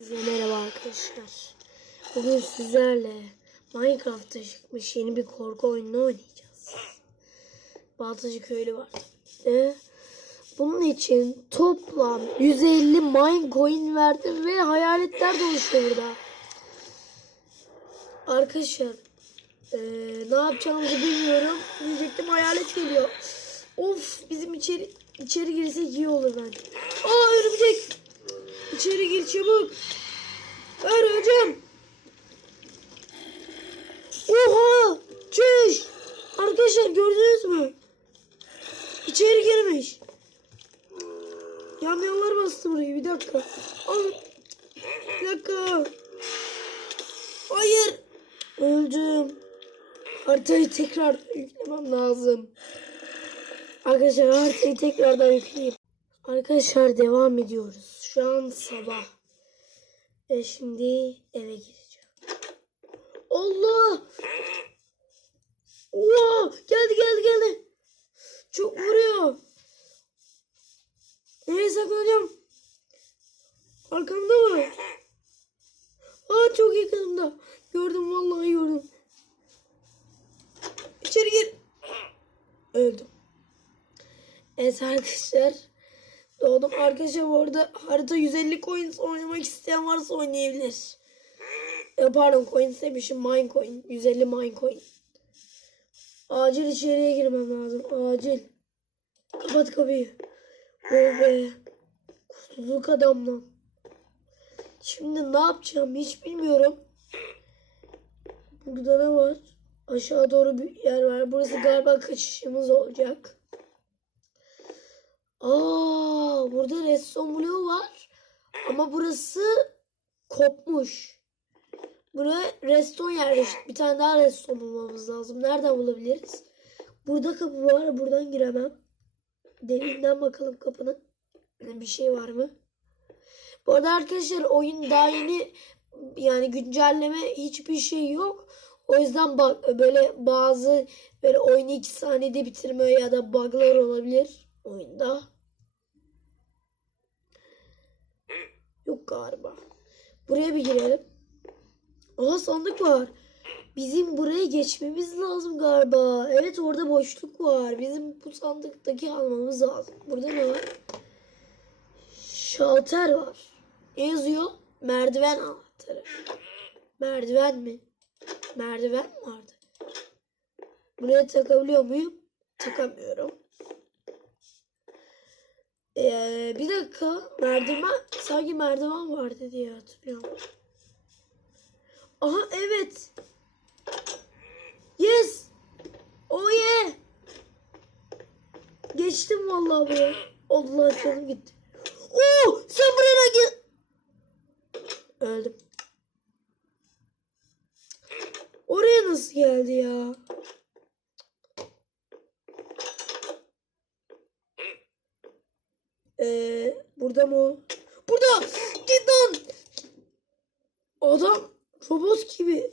Herkese merhaba arkadaşlar. Bugün sizlerle Minecraft'ta çıkmış yeni bir korku oyununu oynayacağız. Baltacı köylü var tabii de. Bunun için toplam 150 mine coin verdim ve hayaletler de oluşuyor burada. Arkadaşlar eee, ne yapacağımızı bilmiyorum. Diyecektim hayalet geliyor. Of bizim içeri içeri girsek iyi olur bence. Aa örümcek. İçeri gir çabuk. Ver hocam. Oha! Çüş! Arkadaşlar gördünüz mü? İçeri girmiş. Yamyamlar bastı burayı. Bir dakika. Al. Bir dakika. Hayır. Öldüm. Haritayı tekrar yüklemem lazım. Arkadaşlar haritayı tekrardan yükleyeyim. Arkadaşlar devam ediyoruz. Şu an sabah. Ve şimdi eve gireceğim. Allah! Oha! Geldi geldi geldi. Çok vuruyor. Nereye saklanacağım? Arkamda mı? Aa çok yakınımda. Gördüm vallahi gördüm. İçeri gir. Öldüm. Evet arkadaşlar. Doğdum arkadaşlar bu arada harita 150 coins oynamak isteyen varsa oynayabilir. E, pardon coins demişim mine coin. 150 mine coin. Acil içeriye girmem lazım. Acil. Kapat kapıyı. Oh be. Kurtulduk adamdan. Şimdi ne yapacağım hiç bilmiyorum. Burada ne var? Aşağı doğru bir yer var. Burası galiba kaçışımız olacak. Aa, burada redstone bloğu var. Ama burası kopmuş. Buraya redstone yerleştik. Bir tane daha redstone bulmamız lazım. Nereden bulabiliriz? Burada kapı var. Buradan giremem. Deliğinden bakalım kapının. Bir şey var mı? Bu arada arkadaşlar oyun daha yeni yani güncelleme hiçbir şey yok. O yüzden bak böyle bazı böyle oyunu iki saniyede bitirme ya da bug'lar olabilir oyunda. Galiba. Buraya bir girelim. Aha sandık var. Bizim buraya geçmemiz lazım galiba. Evet orada boşluk var. Bizim bu sandıktaki almamız lazım. Burada ne var? Şalter var. Ne yazıyor? Merdiven anahtarı. Merdiven mi? Merdiven mi vardı? Buraya takabiliyor muyum? Takamıyorum. Ee, bir dakika. Merdiven sanki merdiven vardı diye hatırlıyorum. Aha evet. Yes. Oh yeah. Geçtim vallahi buraya. Allah canım gitti. Oo, sen buraya gel. Öldüm. Oraya nasıl geldi ya? Ee, burada mı? o? Burada! Git lan! Adam robot gibi.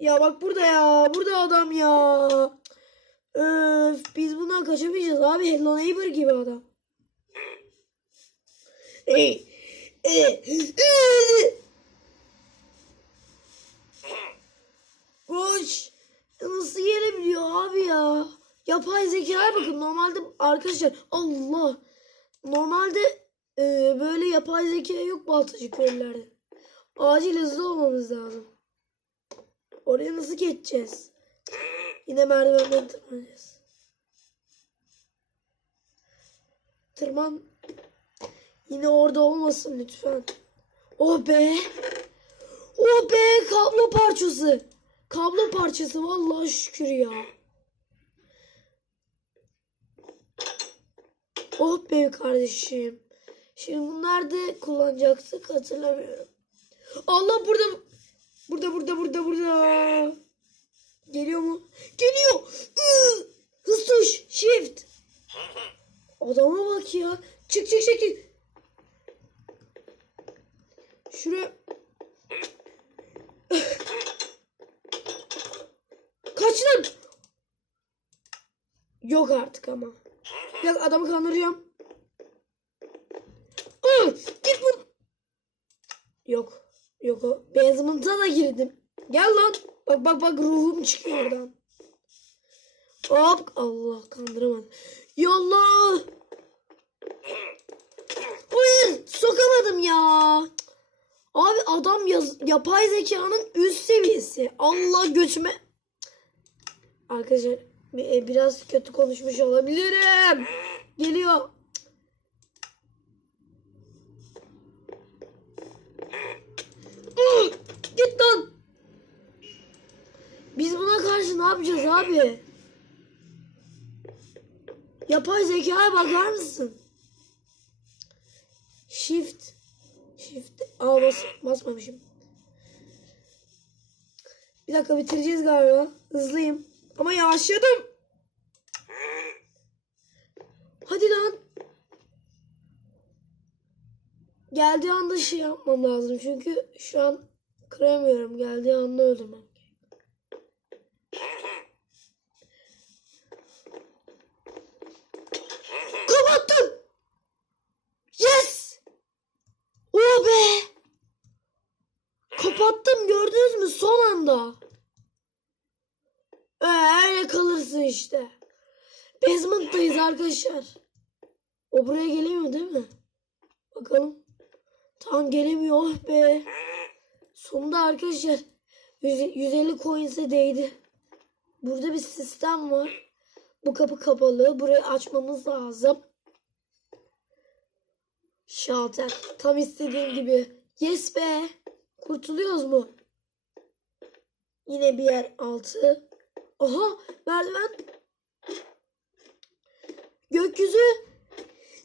Ya bak burada ya. Burada adam ya. Öf, biz bundan kaçamayacağız abi. Hello Neighbor gibi adam. Ey. Koş. Nasıl gelebiliyor abi ya? Yapay zekaya bakın. Normalde arkadaşlar Allah. Normalde e, böyle yapay zeka yok baltacı köylerde. Acil hızlı olmamız lazım. Oraya nasıl geçeceğiz? Yine merdivenden tırmanacağız. Tırman. Yine orada olmasın lütfen. Oh be. Oh be kablo parçası. Kablo parçası vallahi şükür ya. Oh be kardeşim. Şimdi bunlar da kullanacaktık hatırlamıyorum. Allah burada burada burada burada burada. Geliyor mu? Geliyor. Hız tuş. Shift. Adama bak ya. Çık çık. çık. Şuraya. Kaç lan. Yok artık ama. Ya adamı kandıracağım. Aa, git bu. Yok. Yok o. Basement'a da girdim. Gel lan. Bak bak bak ruhum çıkıyor oradan. Hop. Allah kandıramadım. Yallah. Hayır. Sokamadım ya. Abi adam yaz, yapay zekanın üst seviyesi. Allah götüme. Arkadaşlar biraz kötü konuşmuş olabilirim. Geliyor. Git lan. Biz buna karşı ne yapacağız abi? Yapay zekaya bakar mısın? Shift. Shift. Aa bas, basmamışım. Bir dakika bitireceğiz galiba. Hızlıyım. Ama yavaşladım. Hadi lan. Geldiği anda şey yapmam lazım. Çünkü şu an kıramıyorum. Geldiği anda öldürmem. Kapattım. Yes. Oh be. Kapattım gördünüz mü son anda. Ee, kalırsın işte. Basement'tayız arkadaşlar. O buraya gelemiyor değil mi? Bakalım. Tam gelemiyor oh be. Sonunda arkadaşlar 100 150 coins'e değdi. Burada bir sistem var. Bu kapı kapalı. Burayı açmamız lazım. Şalter. Tam istediğim gibi. Yes be. Kurtuluyoruz mu? Yine bir yer altı. Aha merdiven. Gökyüzü.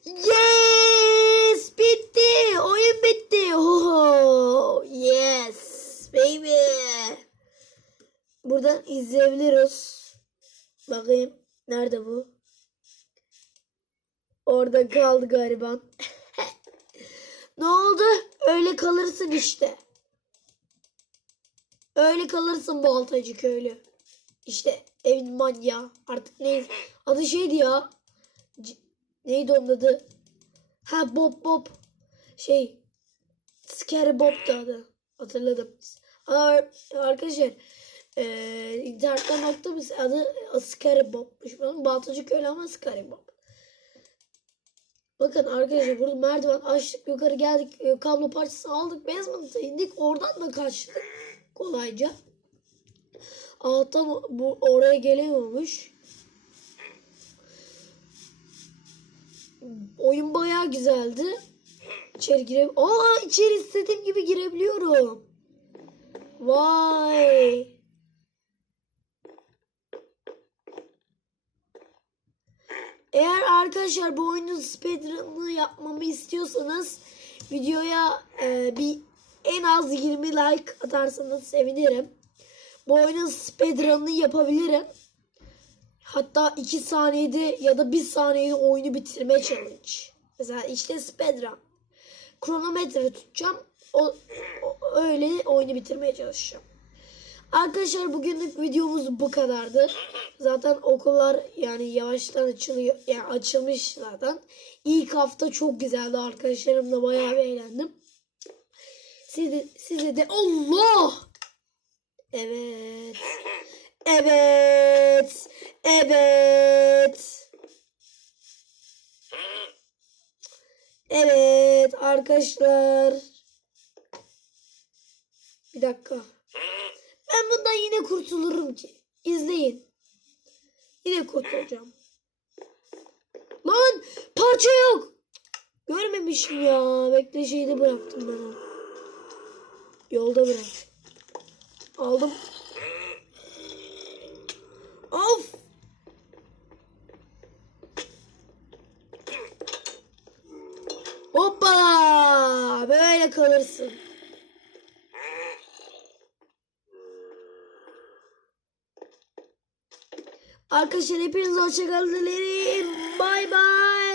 Yes! Bitti. Oyun bitti. Oho. Yes. Baby. Buradan izleyebiliriz. Bakayım. Nerede bu? Orada kaldı galiba. ne oldu? Öyle kalırsın işte. Öyle kalırsın baltacı köylü. İşte evin manyağı. Artık neydi? Adı şeydi ya. C- neydi onun adı? Ha Bob Bob. Şey. Scary Bob'du adı. Hatırladım. Aa, arkadaşlar. Ee, internetten baktım. Adı Scary Bob'muş. Bunun Baltacı köylü ama Scary Bob. Bakın arkadaşlar burada merdiven açtık yukarı geldik e, kablo parçasını aldık basement'a indik oradan da kaçtık kolayca. Alttan o- bu oraya gelemiyormuş. Oyun bayağı güzeldi. İçeri gire Aa içeri istediğim gibi girebiliyorum. Vay. Eğer arkadaşlar bu oyunun speedrun'ını yapmamı istiyorsanız videoya e, bir en az 20 like atarsanız sevinirim. Bu oyunun speedrun'ını yapabilirim. Hatta 2 saniyede ya da 1 saniyede oyunu bitirme challenge. Mesela işte speedrun. Kronometre tutacağım. O, o- öyle oyunu bitirmeye çalışacağım. Arkadaşlar bugünlük videomuz bu kadardı. Zaten okullar yani yavaştan açılıyor. Yani açılmış zaten. İlk hafta çok güzeldi. Arkadaşlarımla bayağı eğlendim. Size, size de Allah! Evet. Evet. Evet. Evet arkadaşlar. Bir dakika. Ben bundan yine kurtulurum ki. İzleyin. Yine kurtulacağım. Lan parça yok. Görmemişim ya. Bekle şeyde bıraktım ben onu. Yolda bırak. Aldım. Of. Hoppala. Böyle kalırsın. Arkadaşlar hepinize hoşçakalın dilerim. Bay bay.